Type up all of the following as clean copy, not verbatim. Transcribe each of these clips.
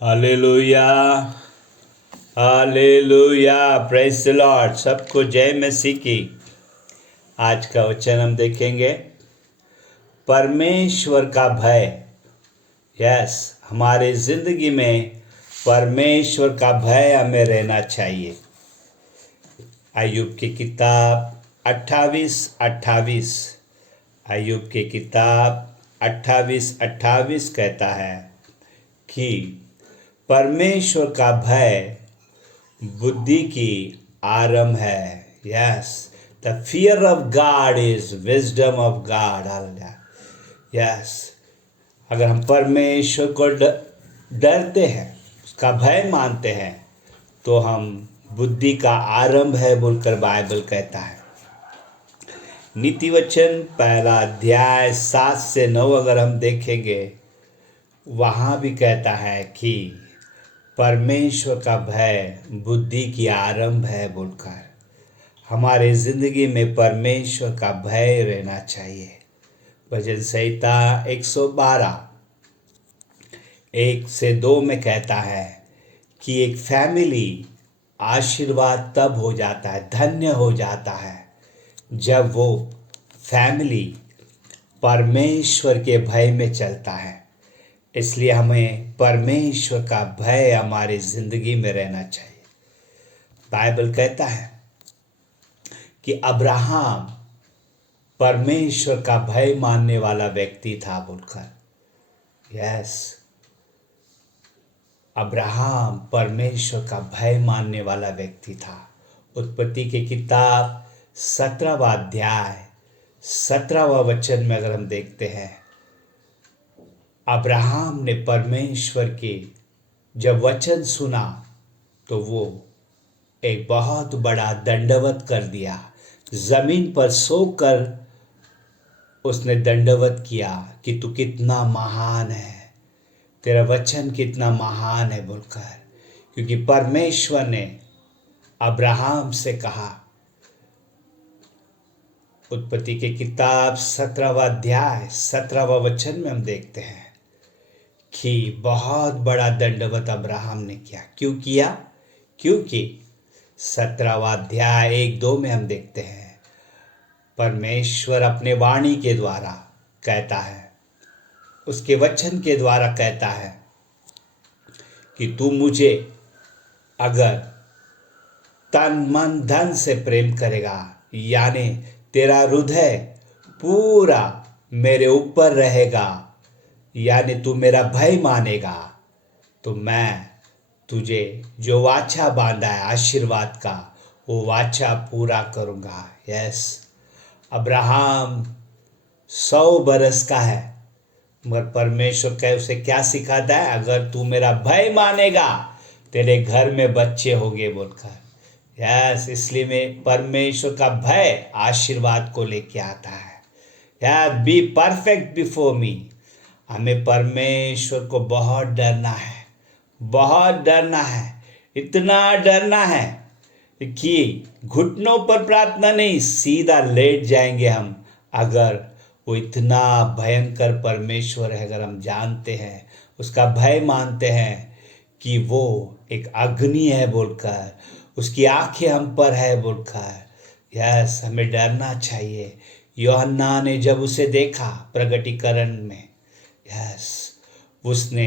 Hallelujah, hallelujah, praise the Lord. सबको जय मसीह की। आज का वचन हम देखेंगे, परमेश्वर का भय। यस, हमारे जिंदगी में परमेश्वर का भय हमें रहना चाहिए। अय्यूब की किताब 28:28, अय्यूब की किताब 28:28 कहता है कि परमेश्वर का भय बुद्धि की आरंभ है। Yes, the fear of God is wisdom of God. Yes, अगर हम परमेश्वर को डरते हैं, उसका भय मानते हैं, तो हम बुद्धि का आरंभ है बोलकर बाइबल कहता है। नीति वचन पहला अध्याय 7 से 9 अगर हम देखेंगे, वहाँ भी कहता है कि परमेश्वर का भय बुद्धि की आरंभ है बोलकर हमारे ज़िंदगी में परमेश्वर का भय रहना चाहिए। भजन संहिता 112 1 से 2 में कहता है कि एक फैमिली आशीर्वाद तब हो जाता है, धन्य हो जाता है, जब वो फैमिली परमेश्वर के भय में चलता है। इसलिए हमें परमेश्वर का भय हमारी जिंदगी में रहना चाहिए। बाइबल कहता है कि अब्राहम परमेश्वर का भय मानने वाला व्यक्ति था बोलकर। यस, अब्राहम परमेश्वर का भय मानने वाला व्यक्ति था। उत्पत्ति की किताब 17वां अध्याय 17वां वचन में अगर हम देखते हैं, अब्राहम ने परमेश्वर के जब वचन सुना तो वो एक बहुत बड़ा दंडवत कर दिया। जमीन पर सोकर उसने दंडवत किया कि तू कितना महान है, तेरा वचन कितना महान है बोलकर। क्योंकि परमेश्वर ने अब्राहम से कहा। उत्पत्ति की किताब 17वां अध्याय 17वां वचन में हम देखते हैं कि बहुत बड़ा दंडवत अब्राहम ने किया। क्यों किया? क्योंकि 17वां अध्याय 1-2 में हम देखते हैं, परमेश्वर अपने वाणी के द्वारा कहता है, उसके वचन के द्वारा कहता है कि तू मुझे अगर तन मन धन से प्रेम करेगा, यानी तेरा हृदय पूरा मेरे ऊपर रहेगा, यानी तू मेरा भय मानेगा, तो मैं तुझे जो वाचा बांधा है आशीर्वाद का, वो वाचा पूरा करूँगा। यस, अब्राहम 100 बरस का है, मगर परमेश्वर कह उसे क्या सिखाता है? अगर तू मेरा भय मानेगा, तेरे घर में बच्चे होंगे बोलकर। यस, इसलिए में परमेश्वर का भय आशीर्वाद को लेके आता है। यार, बी परफेक्ट बिफोर मी। हमें परमेश्वर को बहुत डरना है, बहुत डरना है, इतना डरना है कि घुटनों पर प्रार्थना नहीं, सीधा लेट जाएंगे हम। अगर वो इतना भयंकर परमेश्वर है, अगर हम जानते हैं, उसका भय मानते हैं कि वो एक अग्नि है बोलकर, उसकी आंखें हम पर है बोलकर। यस, हमें डरना चाहिए। यूहन्ना ने जब उसे देखा प्रगटीकरण में, यस, उसने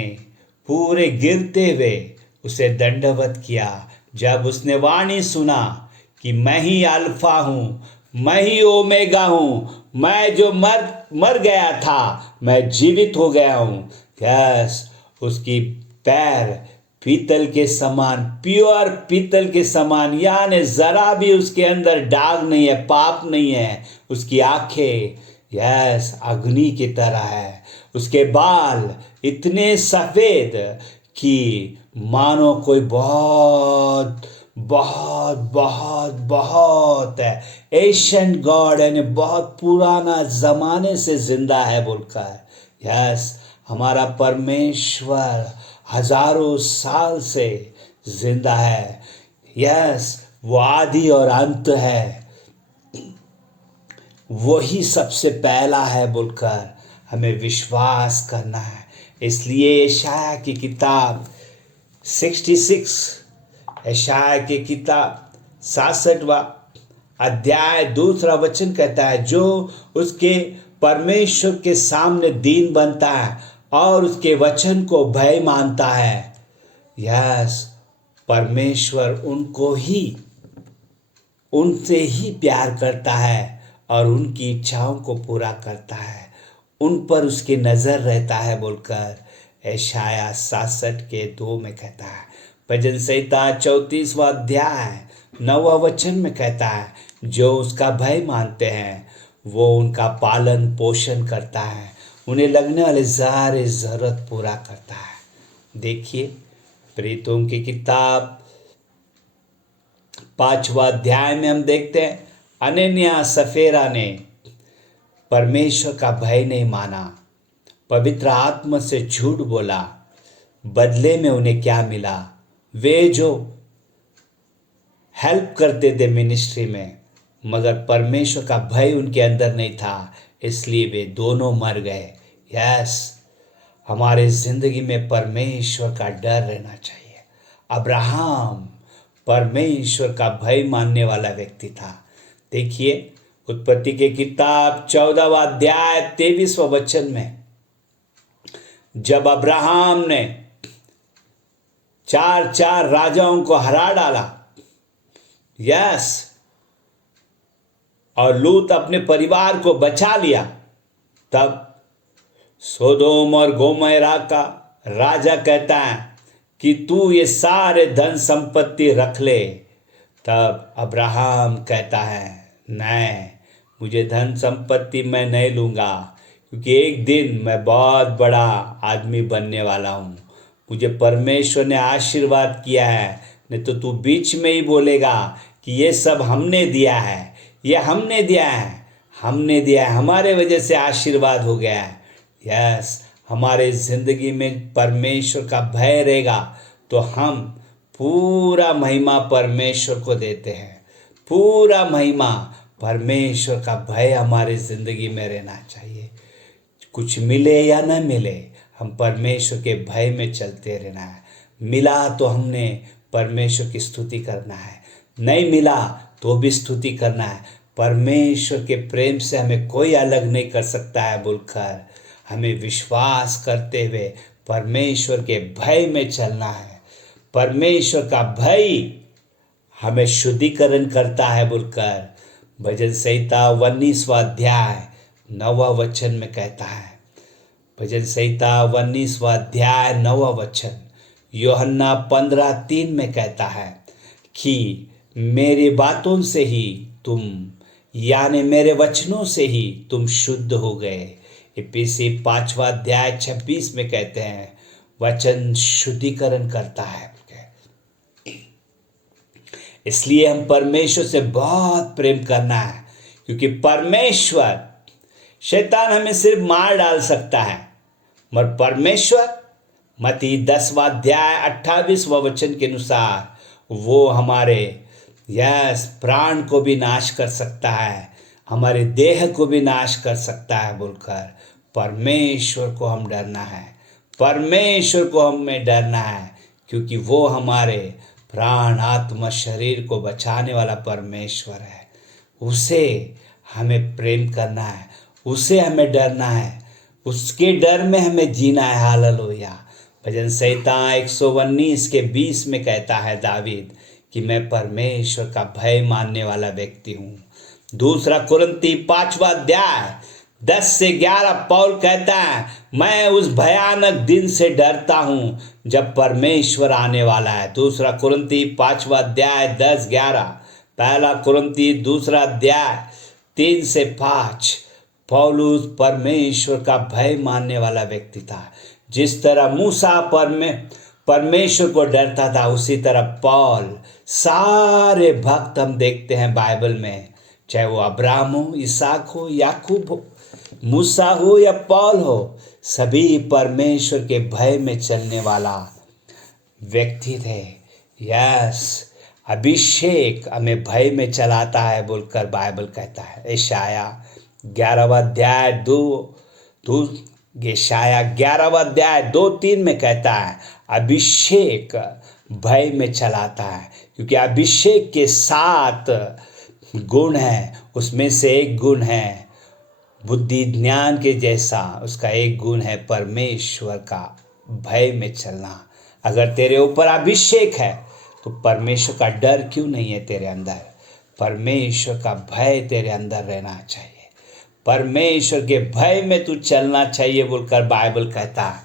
पूरे गिरते हुए उसे दंडवत किया। जब उसने वाणी सुना कि मैं ही अल्फा हूँ, मैं ही ओमेगा हूँ, मैं जो मर गया था, मैं जीवित हो गया हूँ। यस, उसकी पैर पीतल के समान, प्योर पीतल के समान, यानी जरा भी उसके अंदर दाग नहीं है, पाप नहीं है। उसकी आंखें यस अग्नि की तरह है। उसके बाल इतने सफेद कि मानो कोई बहुत बहुत बहुत बहुत है एशियन गॉड, यानी बहुत पुराना जमाने से जिंदा है बोलकर। यस, हमारा परमेश्वर हजारों साल से जिंदा है। यस, वो आदि और अंत है, वही सबसे पहला है बोलकर हमें विश्वास करना है। इसलिए यशाया की किताब 66 यशाया की किताब 66वां अध्याय 2 वचन कहता है, जो उसके परमेश्वर के सामने दीन बनता है और उसके वचन को भय मानता है, यस, परमेश्वर उनसे ही प्यार करता है और उनकी इच्छाओं को पूरा करता है, उन पर उसकी नजर रहता है बोलकर यशाया 67 के 2 में कहता है। भजन संहिता 34वां अध्याय 9वां वचन में कहता है, जो उसका भय मानते हैं वो उनका पालन पोषण करता है, उन्हें लगने वाले सारे जरूरत पूरा करता है। देखिए प्रीतों की किताब 5वां अध्याय में हम देखते हैं, अनन्या सफेरा ने परमेश्वर का भय नहीं माना, पवित्र आत्मा से झूठ बोला, बदले में उन्हें क्या मिला? वे जो हेल्प करते थे मिनिस्ट्री में, मगर परमेश्वर का भय उनके अंदर नहीं था, इसलिए वे दोनों मर गए। यस, हमारे जिंदगी में परमेश्वर का डर रहना चाहिए। अब्राहम परमेश्वर का भय मानने वाला व्यक्ति था। देखिए उत्पत्ति के किताब 14वां अध्याय 23वां वचन में, जब अब्राहम ने 4 राजाओं को हरा डाला, यस, और लूत अपने परिवार को बचा लिया, तब सोदोम और गोमेरा का राजा कहता है कि तू ये सारे धन संपत्ति रख ले। तब अब्राहम कहता है, नहीं, मुझे धन संपत्ति मैं नहीं लूँगा, क्योंकि एक दिन मैं बहुत बड़ा आदमी बनने वाला हूँ। मुझे परमेश्वर ने आशीर्वाद किया है, नहीं तो तू बीच में ही बोलेगा कि ये सब हमने दिया है, ये हमने दिया है, हमने दिया है, हमारे वजह से आशीर्वाद हो गया है। यस, हमारे ज़िंदगी में परमेश्वर का भय रहेगा तो हम पूरा महिमा परमेश्वर को देते हैं। पूरा महिमा परमेश्वर का भय हमारे ज़िंदगी में रहना चाहिए। कुछ मिले या न मिले, हम परमेश्वर के भय में चलते रहना है। मिला तो हमने परमेश्वर की स्तुति करना है, नहीं मिला तो भी स्तुति करना है। परमेश्वर के प्रेम से हमें कोई अलग नहीं कर सकता है बोलकर हमें विश्वास करते हुए परमेश्वर के भय में चलना है। परमेश्वर का भय हमें शुद्धिकरण करता है बोलकर भजन संहिता 19वां अध्याय 9वां वचन में कहता है। भजन संहिता 19वां अध्याय 9वां वचन यूहन्ना 15:3 में कहता है कि मेरी बातों से ही तुम, यानी मेरे वचनों से ही तुम शुद्ध हो गए। इफिसी 5वां अध्याय 26 में कहते हैं, वचन शुद्धिकरण करता है। इसलिए हम परमेश्वर से बहुत प्रेम करना है, क्योंकि परमेश्वर, शैतान हमें सिर्फ मार डाल सकता है, मगर परमेश्वर मत्ती 10वां अध्याय 28वां वचन के अनुसार वो हमारे प्राण को भी नाश कर सकता है, हमारे देह को भी नाश कर सकता है बोलकर परमेश्वर को हम डरना है। परमेश्वर को हमें डरना है, क्योंकि वो हमारे प्राण आत्मा शरीर को बचाने वाला परमेश्वर है। उसे हमें प्रेम करना है, उसे हमें डरना है, उसके डर में हमें जीना है। हालेलुया। भजन संहिता 119 के 20 में कहता है दावीद कि मैं परमेश्वर का भय मानने वाला व्यक्ति हूँ। दूसरा कुरिन्थी 5वां अध्याय 10 से 11 पौल कहता है, मैं उस भयानक दिन से डरता हूँ जब परमेश्वर आने वाला है। दूसरा कुरिन्थी 5वां अध्याय 10-11, पहला कुरिन्थी 2 अध्याय 3 से 5। पौलुस परमेश्वर का भय मानने वाला व्यक्ति था। जिस तरह मूसा परमेश्वर को डरता था, उसी तरह पौल, सारे भक्त हम देखते हैं बाइबल में, चाहे वो अब्राहम हो, इसहाक हो, याकूब हो, मूसा हो या पौल हो, सभी परमेश्वर के भय में चलने वाला व्यक्ति थे। यस, अभिषेक हमें भय में चलाता है बोलकर बाइबल कहता है। यशाया 11वां अध्याय 2 यशायाह 11वां अध्याय 2-3 में कहता है, अभिषेक भय में चलाता है, क्योंकि अभिषेक के 7 गुण हैं, उसमें से एक गुण है बुद्धि ज्ञान के जैसा, उसका एक गुण है परमेश्वर का भय में चलना। अगर तेरे ऊपर अभिषेक है तो परमेश्वर का डर क्यों नहीं है तेरे अंदर? परमेश्वर का भय तेरे अंदर रहना चाहिए, परमेश्वर के भय में तू चलना चाहिए बोलकर बाइबल कहता है।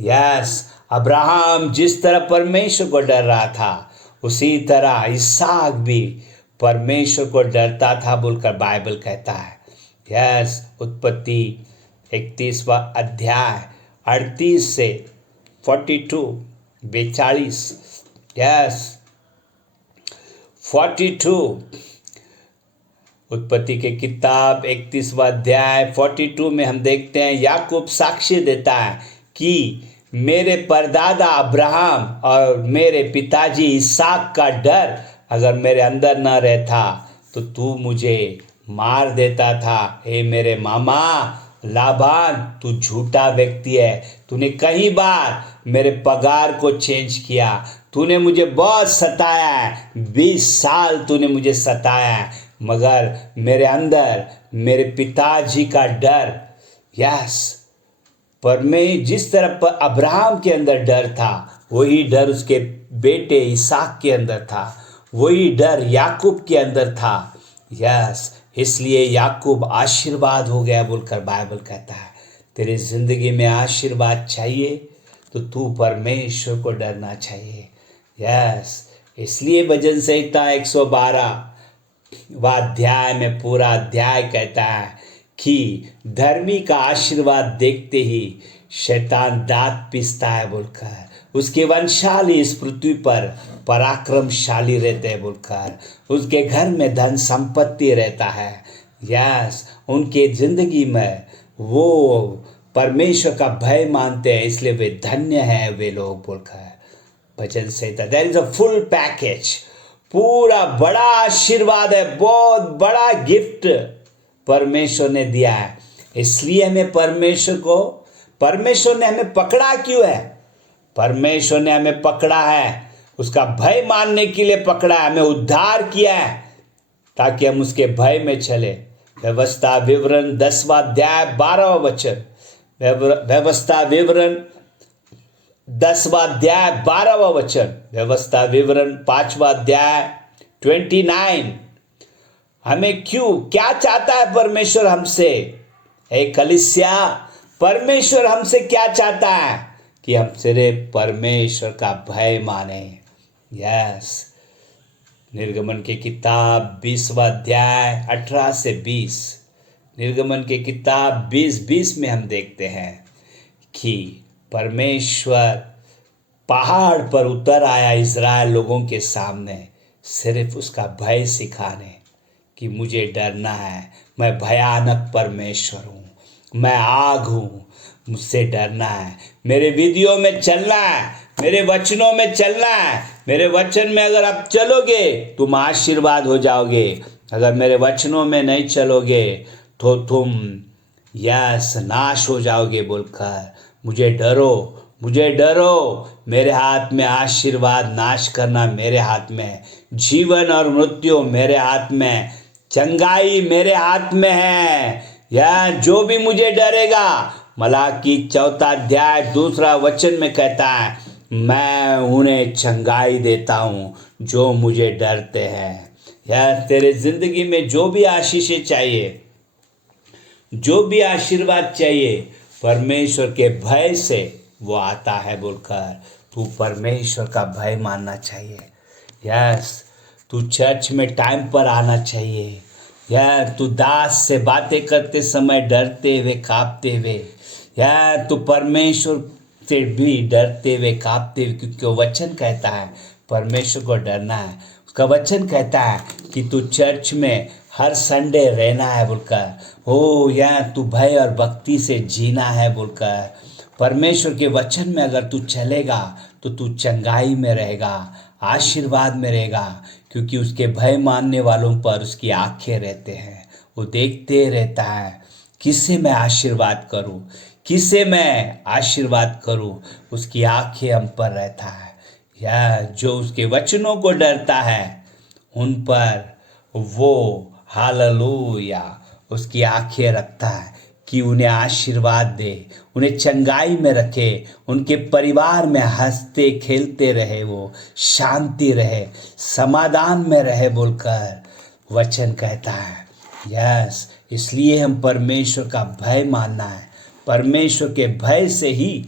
यस, अब्राहम जिस तरह परमेश्वर को डर रहा था, उसी तरह इसहाक भी परमेश्वर को डरता था बोलकर बाइबल कहता है। यस, उत्पत्ति 31वां अध्याय 38 से 42 यस 42, उत्पत्ति के किताब 31वां अध्याय 42 में हम देखते हैं, याकूब साक्ष्य देता है कि मेरे परदादा अब्राहम और मेरे पिताजी इसहाक का डर अगर मेरे अंदर न रहता तो तू मुझे मार देता था। हे मेरे मामा लाबान, तू झूठा व्यक्ति है, तूने कई बार मेरे पगार को चेंज किया, तूने मुझे बहुत सताया है, 20 साल तूने मुझे सताया है, मगर मेरे अंदर मेरे पिताजी का डर, यस, पर मैं जिस तरह अब्राहम के अंदर डर था, वही डर उसके बेटे इसहाक के अंदर था, वही डर याकूब के अंदर था। यस, इसलिए याकूब आशीर्वाद हो गया बोलकर बाइबल कहता है। तेरी जिंदगी में आशीर्वाद चाहिए तो तू परमेश्वर को डरना चाहिए। यस, इसलिए भजन संहिता 112वां अध्याय में पूरा अध्याय कहता है कि धर्मी का आशीर्वाद देखते ही शैतान दांत पीसता है बोलकर, उसके वंशाली इस पृथ्वी पर पराक्रमशाली रहते हैं बोलकर, उसके घर में धन संपत्ति रहता है। यस, उनके जिंदगी में वो परमेश्वर का भय मानते हैं, इसलिए वे धन्य हैं वे लोग बोलकर भजन संहिता। There is a full package, पूरा बड़ा आशीर्वाद है, बहुत बड़ा गिफ्ट परमेश्वर ने दिया है। इसलिए हमें परमेश्वर ने हमें पकड़ा क्यों है? परमेश्वर ने हमें पकड़ा है, उसका भय मानने के लिए पकड़ा है, हमें उद्धार किया है ताकि हम उसके भय में चले। व्यवस्था विवरण 10वां अध्याय 12वां वचन, व्यवस्था विवरण 10वां अध्याय 12वां वचन, व्यवस्था विवरण 5वां अध्याय 29। हमें क्या चाहता है परमेश्वर हमसे? एक कलीसिया, परमेश्वर हमसे क्या चाहता है? कि हम सिर्फ परमेश्वर का भय माने। यस, निर्गमन की किताब 20वां अध्याय 18 से 20, निर्गमन की किताब 20 में हम देखते हैं कि परमेश्वर पहाड़ पर उतर आया इज़राइल लोगों के सामने, सिर्फ उसका भय सिखाने कि मुझे डरना है, मैं भयानक परमेश्वर हूँ, मैं आग हूँ, मुझसे डरना है, मेरे विधियों में चलना है, मेरे वचनों में चलना है। मेरे वचन में अगर आप चलोगे तुम आशीर्वाद हो जाओगे, अगर मेरे वचनों में नहीं चलोगे तो तुम यस नाश हो जाओगे बोलकर मुझे डरो, मुझे डरो। मेरे हाथ में आशीर्वाद, नाश करना मेरे हाथ में, जीवन और मृत्यु मेरे हाथ में, चंगाई मेरे हाथ में है। या जो भी मुझे डरेगा, मलाकी 4वां अध्याय 2वां वचन में कहता है, मैं उन्हें चंगाई देता हूँ जो मुझे डरते हैं। यार, तेरे जिंदगी में जो भी आशीषें चाहिए, जो भी आशीर्वाद चाहिए, परमेश्वर के भय से वो आता है बोलकर तू परमेश्वर का भय मानना चाहिए। यस, तू चर्च में टाइम पर आना चाहिए। यार, तू दास से बातें करते समय डरते हुए कांपते हुए, यार तू परमेश्वर से भी डरते हुए कांपते हुए, क्योंकि वो वचन कहता है परमेश्वर को डरना है। उसका वचन कहता है कि तू चर्च में हर संडे रहना है बोलकर, ओ यार तू भय और भक्ति से जीना है बोलकर। परमेश्वर के वचन में अगर तू चलेगा तो तू चंगाई में रहेगा, आशीर्वाद में रहेगा, क्योंकि उसके भय मानने वालों पर उसकी आंखें रहते हैं, वो देखते रहता है किसे मैं आशीर्वाद करूं, किसे मैं आशीर्वाद करूं, उसकी आंखें हम पर रहता है। या जो उसके वचनों को डरता है उन पर वो हालेलुया उसकी आंखें रखता है कि उन्हें आशीर्वाद दे, उन्हें चंगाई में रखे, उनके परिवार में हंसते खेलते रहे, वो शांति रहे, समाधान में रहे बोलकर वचन कहता है। यस, इसलिए हम परमेश्वर का भय मानना है। परमेश्वर के भय से ही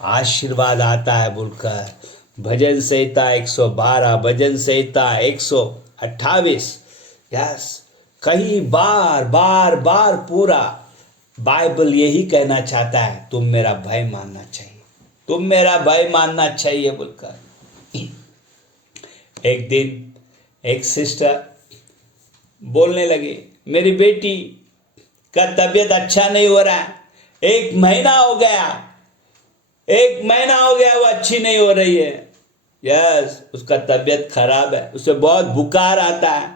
आशीर्वाद आता है बोलकर भजन संहिता 112, भजन संहिता 128, यस, कई बार बार बार पूरा बाइबल यही कहना चाहता है, तुम मेरा भय मानना चाहिए, तुम मेरा भय मानना चाहिए बोलकर। एक दिन एक सिस्टर बोलने लगी, मेरी बेटी का तबीयत अच्छा नहीं हो रहा है, 1 महीना हो गया, 1 महीना हो गया वो अच्छी नहीं हो रही है। यस, उसका तबीयत खराब है, उसे बहुत बुखार आता है,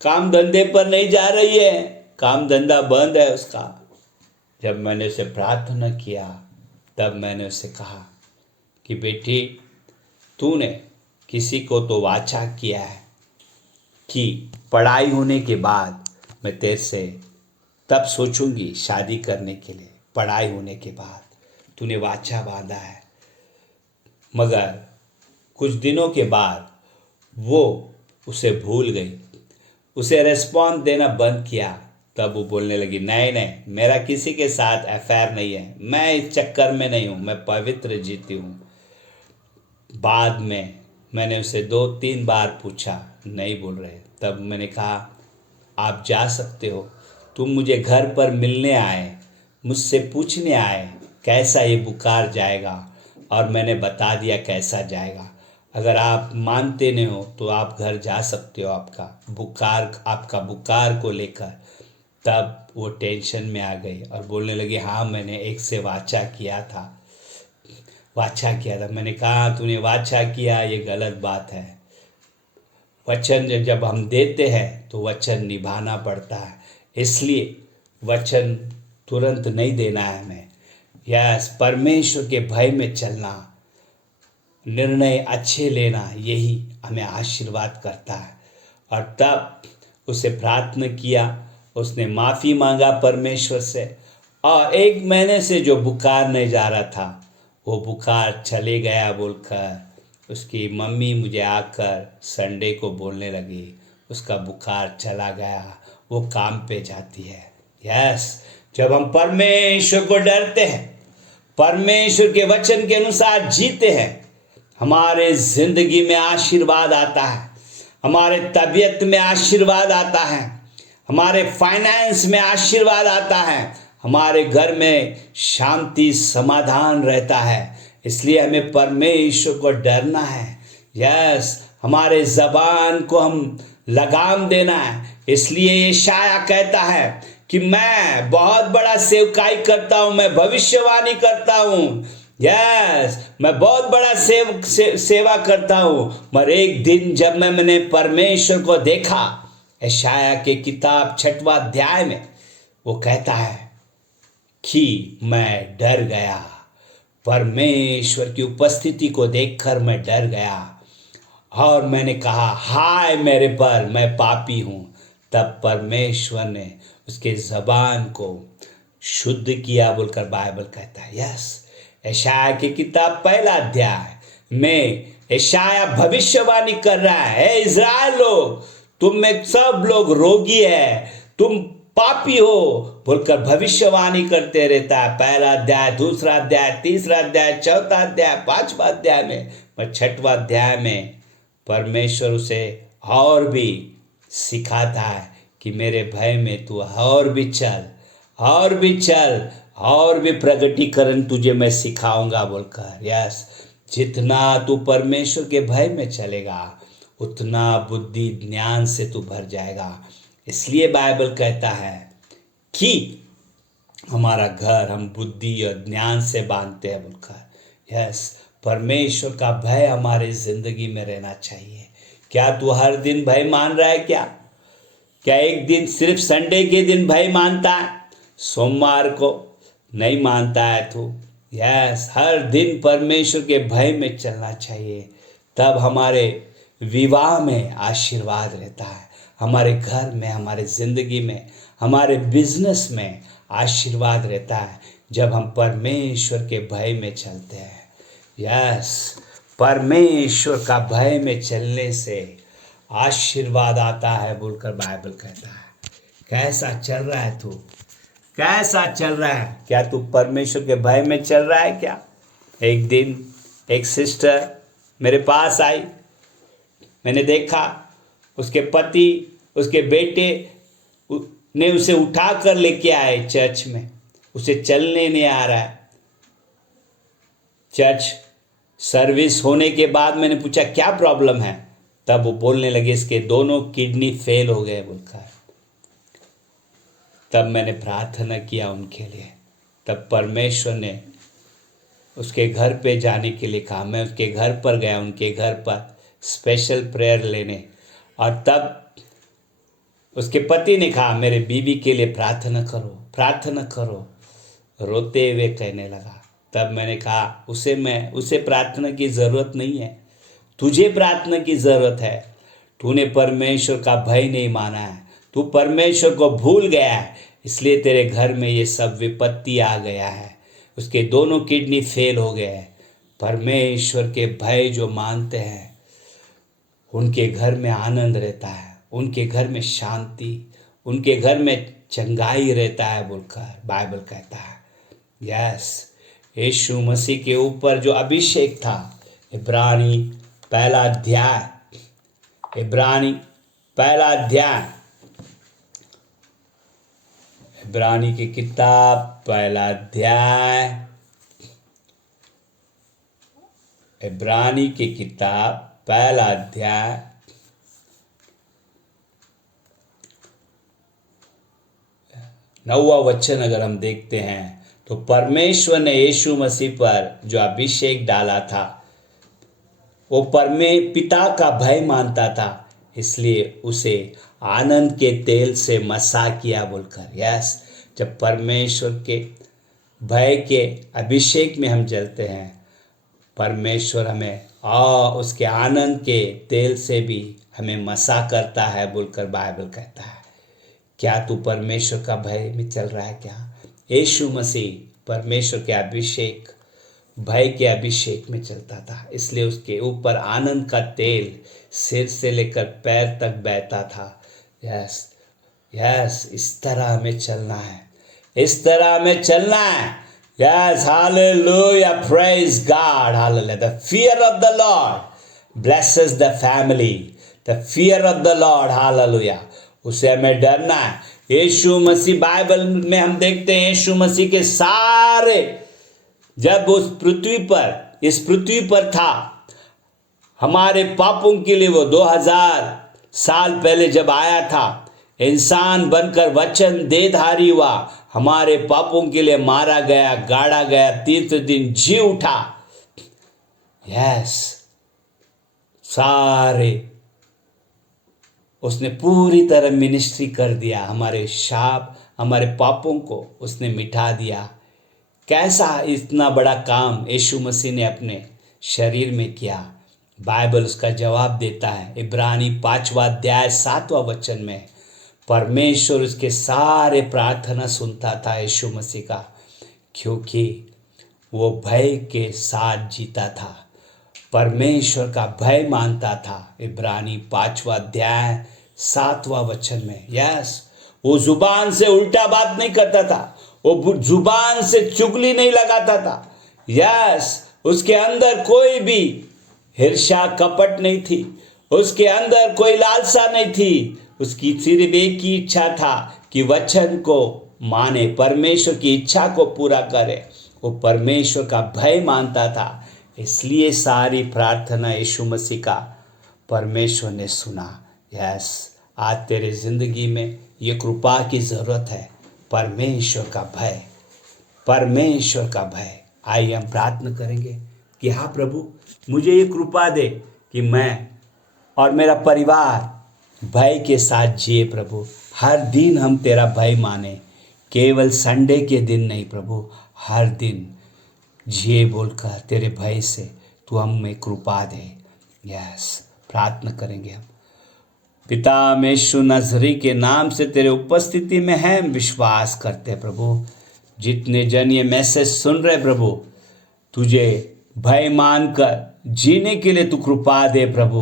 काम धंधे पर नहीं जा रही है, काम धंधा बंद है उसका। जब मैंने उसे प्रार्थना किया तब मैंने उसे कहा कि बेटी, तूने किसी को तो वाचा किया है कि पढ़ाई होने के बाद मैं तेरे से तब सोचूंगी शादी करने के लिए, पढ़ाई होने के बाद तूने वाचा बांधा है। मगर कुछ दिनों के बाद वो उसे भूल गई, उसे रिस्पॉन्स देना बंद किया। तब वो बोलने लगी, नहीं नहीं, मेरा किसी के साथ अफेयर नहीं है, मैं इस चक्कर में नहीं हूँ, मैं पवित्र जीती हूँ। बाद में मैंने उसे 2-3 बार पूछा, नहीं बोल रहे। तब मैंने कहा, आप जा सकते हो, तुम मुझे घर पर मिलने आए, मुझसे पूछने आए कैसा ये बुखार जाएगा, और मैंने बता दिया कैसा जाएगा। अगर आप मानते नहीं हो तो आप घर जा सकते हो, आपका बुखार को लेकर। तब वो टेंशन में आ गई और बोलने लगी, हाँ मैंने एक से वाचा किया था, वाचा किया था। मैंने कहा, तूने वाचा किया, ये गलत बात है। वचन जब हम देते हैं तो वचन निभाना पड़ता है, इसलिए वचन तुरंत नहीं देना है हमें। यस, परमेश्वर के भय में चलना, निर्णय अच्छे लेना, यही हमें आशीर्वाद करता है। और तब उसे प्रार्थना किया, उसने माफ़ी मांगा परमेश्वर से, और 1 महीने से जो बुखार नहीं जा रहा था वो बुखार चले गया बोलकर उसकी मम्मी मुझे आकर संडे को बोलने लगी, उसका बुखार चला गया, वो काम पे जाती है। यस, जब हम परमेश्वर को डरते हैं, परमेश्वर के वचन के अनुसार जीते हैं, हमारे जिंदगी में आशीर्वाद आता है, हमारे तबीयत में आशीर्वाद आता है, हमारे फाइनेंस में आशीर्वाद आता है, हमारे घर में शांति समाधान रहता है। इसलिए हमें परमेश्वर को डरना है। यस, हमारे जबान को हम लगाम देना है। इसलिए यशायाह कहता है कि मैं बहुत बड़ा सेवकाई करता हूँ, मैं भविष्यवाणी करता हूँ। यस, मैं बहुत बड़ा सेवा करता हूँ। मगर एक दिन जब मैंने परमेश्वर को देखा, यशायाह के किताब 6वां अध्याय में वो कहता है कि मैं डर गया, परमेश्वर की उपस्थिति को देखकर मैं डर गया, और मैंने कहा, हाय मेरे पर, मैं पापी हूँ। तब परमेश्वर ने उसके ज़बान को शुद्ध किया बोलकर बाइबल कहता है। यस, यशायाह की किताब 1 अध्याय में यशायाह भविष्यवाणी कर रहा है, इज़राइल लोग, तुम में सब लोग रोगी है, तुम पापी हो बोलकर भविष्यवाणी करते रहता है। 1 अध्याय, 2 अध्याय, 3 अध्याय, 4 अध्याय, 5वां अध्याय में, 6वां अध्याय में परमेश्वर उसे और भी सिखाता है कि मेरे भय में तू और भी चल, और भी चल, और भी प्रगटीकरण तुझे मैं सिखाऊंगा बोलकर। यस, जितना तू परमेश्वर के भय में चलेगा उतना बुद्धि ज्ञान से तू भर जाएगा। इसलिए बाइबल कहता है कि हमारा घर हम बुद्धि और ज्ञान से बांधते हैं बोलकर। यस, परमेश्वर का भय हमारी जिंदगी में रहना चाहिए। क्या तू हर दिन भय मान रहा है? क्या एक दिन सिर्फ संडे के दिन भय मानता है? सोमवार को नहीं मानता है तू, यस, हर दिन परमेश्वर के भय में चलना चाहिए। तब हमारे विवाह में आशीर्वाद रहता है, हमारे घर में, हमारे ज़िंदगी में, हमारे बिजनेस में आशीर्वाद रहता है जब हम परमेश्वर के भय में चलते हैं। यस, परमेश्वर का भय में चलने से आशीर्वाद आता है बोलकर बाइबल कहता है। कैसा चल रहा है तू? कैसा चल रहा है? क्या तू परमेश्वर के भय में चल रहा है क्या? एक दिन एक सिस्टर मेरे पास आई, मैंने देखा उसके पति, उसके बेटे ने उसे उठा कर लेके आए चर्च में, उसे चलने नहीं आ रहा है। चर्च सर्विस होने के बाद मैंने पूछा क्या प्रॉब्लम है, तब वो बोलने लगे इसके दोनों किडनी फेल हो गए बोलकर। तब मैंने प्रार्थना किया उनके लिए, तब परमेश्वर ने उसके घर पे जाने के लिए कहा। मैं उसके घर पर गया, उनके घर पर स्पेशल प्रेयर लेने, और तब उसके पति ने कहा मेरे बीवी के लिए प्रार्थना करो, प्रार्थना करो, रोते हुए कहने लगा। तब मैंने कहा उसे प्रार्थना की ज़रूरत नहीं है, तुझे प्रार्थना की ज़रूरत है। तूने परमेश्वर का भय नहीं माना है, तू परमेश्वर को भूल गया है, इसलिए तेरे घर में ये सब विपत्ति आ गया है। उसके दोनों किडनी फेल हो गए हैं। परमेश्वर के भय जो मानते हैं उनके घर में आनंद रहता है, उनके घर में शांति, उनके घर में चंगाई रहता है बोलकर बाइबल कहता है। यस, यीशु मसीह के ऊपर जो अभिषेक था, इब्रानी पहला अध्याय, इब्रानी पहला अध्याय, इब्रानी की किताब पहला अध्याय, इब्रानी की किताब पहला अध्याय 9वां वचन अगर हम देखते हैं तो परमेश्वर ने यीशु मसीह पर जो अभिषेक डाला था वो पिता का भय मानता था, इसलिए उसे आनंद के तेल से मसा किया बोलकर। यस, जब परमेश्वर के भय के अभिषेक में हम जलते हैं, परमेश्वर हमें उसके आनंद के तेल से भी हमें मसा करता है बोलकर बाइबल कहता है। क्या तू परमेश्वर का भय में चल रहा है क्या? यीशु मसीह परमेश्वर के अभिषेक, भय के अभिषेक में चलता था, इसलिए उसके ऊपर आनंद का तेल सिर से लेकर पैर तक बहता था। यस यस, इस तरह हमें चलना है, इस तरह हमें चलना है। Yes, hallelujah, praise God, hallelujah. The fear of the Lord blesses the family, the fear of the Lord, hallelujah, उसे हमें डरना है। यीशु मसीह, बाइबल में हम देखते हैं यीशु मसीह के सारे, जब उस पृथ्वी पर, इस पृथ्वी पर था, हमारे पापों के लिए वो 2000 साल पहले जब आया था, इंसान बनकर वचन देहधारी हुआ, हमारे पापों के लिए मारा गया, गाड़ा गया, तीसरे दिन जी उठा। यस, सारे उसने पूरी तरह मिनिस्ट्री कर दिया, हमारे शाप, हमारे पापों को उसने मिटा दिया। कैसा इतना बड़ा काम यीशु मसीह ने अपने शरीर में किया? बाइबल उसका जवाब देता है। इब्रानी 5वां अध्याय 7वां वचन में परमेश्वर उसके सारे प्रार्थना सुनता था यीशु मसीह का, क्योंकि वो भय के साथ जीता था, परमेश्वर का भय मानता था। इब्रानी 5वां अध्याय 7वां वचन में। यस, वो जुबान से उल्टा बात नहीं करता था, वो जुबान से चुगली नहीं लगाता था। यस, उसके अंदर कोई भी हिर्षा कपट नहीं थी, उसके अंदर कोई लालसा नहीं थी। उसकी सिर्फ एक ही इच्छा था कि वचन को माने, परमेश्वर की इच्छा को पूरा करे। वो परमेश्वर का भय मानता था, इसलिए सारी प्रार्थना यीशु मसीह का परमेश्वर ने सुना। यस, आज तेरे जिंदगी में ये कृपा की ज़रूरत है, परमेश्वर का भय, परमेश्वर का भय। आइए हम प्रार्थना करेंगे कि हाँ प्रभु, मुझे ये कृपा दे कि मैं और मेरा परिवार भय के साथ जिए प्रभु। हर दिन हम तेरा भय माने, केवल संडे के दिन नहीं प्रभु, हर दिन जिए बोलकर तेरे भय से तू हमें कृपा दे। यस, प्रार्थना करेंगे हम। पिता में यीशु नजरी के नाम से तेरे उपस्थिति में है, हम विश्वास करते हैं प्रभु। जितने जन ये मैसेज सुन रहे प्रभु, तुझे भय मानकर जीने के लिए तू कृपा दे प्रभु।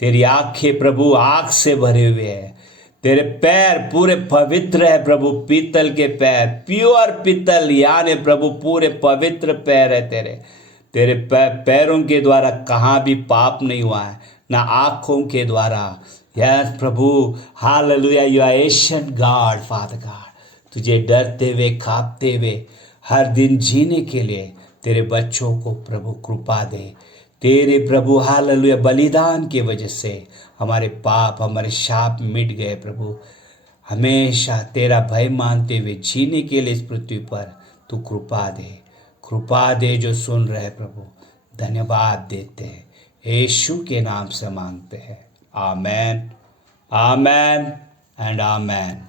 तेरी आंखें प्रभु आग से भरे हुए हैं, तेरे पैर पूरे पवित्र है प्रभु, पीतल के पैर, प्योर पीतल, यानी प्रभु पूरे पवित्र पैर है तेरे। तेरे पैरों के द्वारा कहाँ भी पाप नहीं हुआ है, ना आँखों के द्वारा। यस प्रभु, hallelujah, you are Asian god, father god. तुझे डरते हुए कांपते हुए हर दिन जीने के लिए तेरे बच्चों को प्रभु कृपा दे। तेरे प्रभु हालेलुया बलिदान की वजह से हमारे पाप, हमारे शाप मिट गए प्रभु। हमेशा तेरा भय मानते हुए जीने के लिए इस पृथ्वी पर तू कृपा दे। कृपा दे जो सुन रहे प्रभु, धन्यवाद देते हैं, यीशु के नाम से मांगते हैं। आमेन, आमेन एंड आमेन।